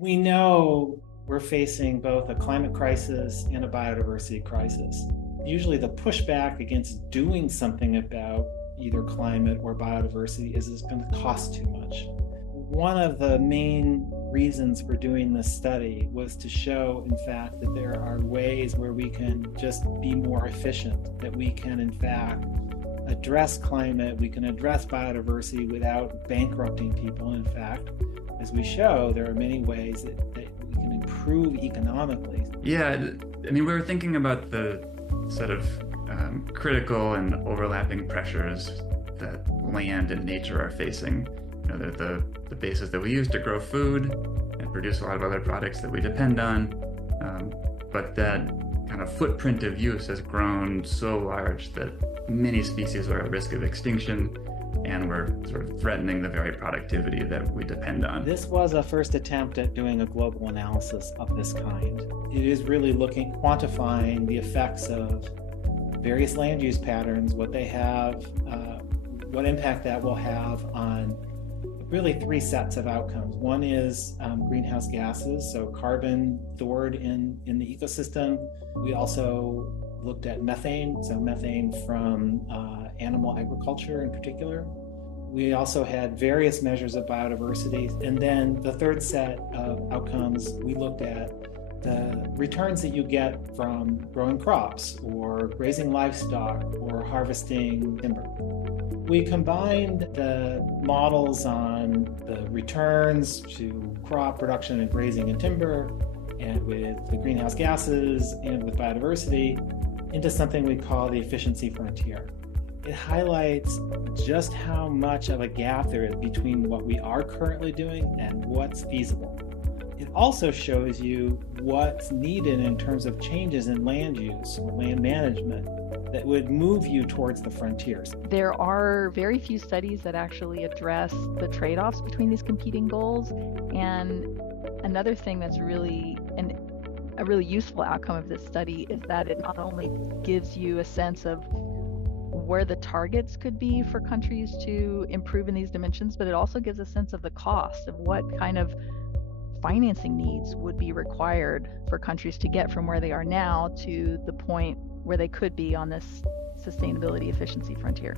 We know we're facing both a climate crisis and a biodiversity crisis. Usually the pushback against doing something about either climate or biodiversity is it's going to cost too much. One of the main reasons for doing this study was to show, in fact, that there are ways where we can just be more efficient, that we can, in fact, address climate, we can address biodiversity without bankrupting people. In fact, as we show, there are many ways that we can improve economically. Yeah, I mean, we were thinking about the sort of critical and overlapping pressures that land and nature are facing. You know, they're the bases that we use to grow food and produce a lot of other products that we depend on. But that kind of footprint of use has grown so large that many species are at risk of extinction, and we're sort of threatening the very productivity that we depend on. This was a first attempt at doing a global analysis of this kind. It is really quantifying the effects of various land use patterns, what they have, what impact that will have on really three sets of outcomes. One is greenhouse gases, so carbon stored in the ecosystem. We also looked at methane, so methane from animal agriculture in particular. We also had various measures of biodiversity. And then the third set of outcomes, we looked at the returns that you get from growing crops or raising livestock or harvesting timber. We combined the models on the returns to crop production and grazing and timber, and with the greenhouse gases and with biodiversity, into something we call the efficiency frontier. It highlights just how much of a gap there is between what we are currently doing and what's feasible. It also shows you what's needed in terms of changes in land use or land management that would move you towards the frontiers. There are very few studies that actually address the trade-offs between these competing goals. And another thing that's really a really useful outcome of this study is that it not only gives you a sense of where the targets could be for countries to improve in these dimensions, but it also gives a sense of the cost of what kind of financing needs would be required for countries to get from where they are now to the point where they could be on this sustainability efficiency frontier.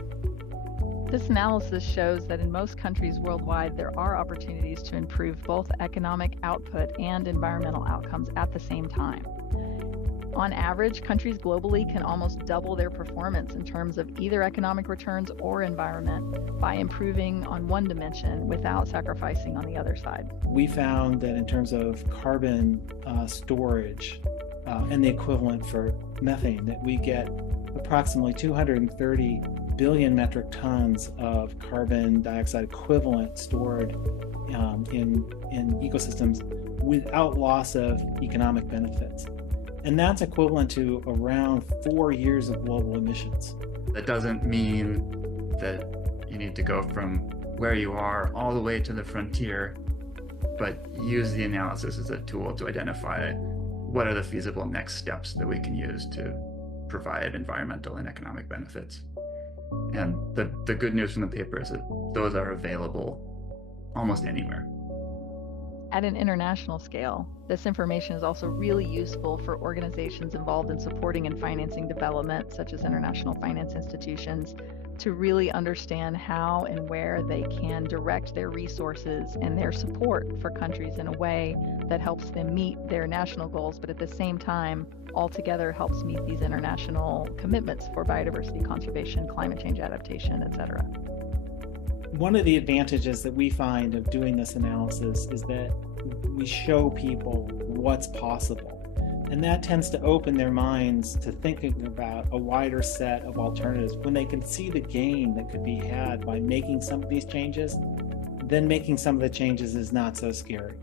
This analysis shows that in most countries worldwide, there are opportunities to improve both economic output and environmental outcomes at the same time. On average, countries globally can almost double their performance in terms of either economic returns or environment by improving on one dimension without sacrificing on the other side. We found that in terms of carbon storage and the equivalent for methane, that we get approximately 230 billion metric tons of carbon dioxide equivalent stored in ecosystems without loss of economic benefits. And that's equivalent to around 4 years of global emissions. That doesn't mean that you need to go from where you are all the way to the frontier, but use the analysis as a tool to identify what are the feasible next steps that we can use to provide environmental and economic benefits. And the good news from the paper is that those are available almost anywhere. At an international scale, this information is also really useful for organizations involved in supporting and financing development, such as international finance institutions, to really understand how and where they can direct their resources and their support for countries in a way that helps them meet their national goals, but at the same time, altogether helps meet these international commitments for biodiversity conservation, climate change adaptation, etc. One of the advantages that we find of doing this analysis is that we show people what's possible. And that tends to open their minds to thinking about a wider set of alternatives. When they can see the gain that could be had by making some of these changes, then making some of the changes is not so scary.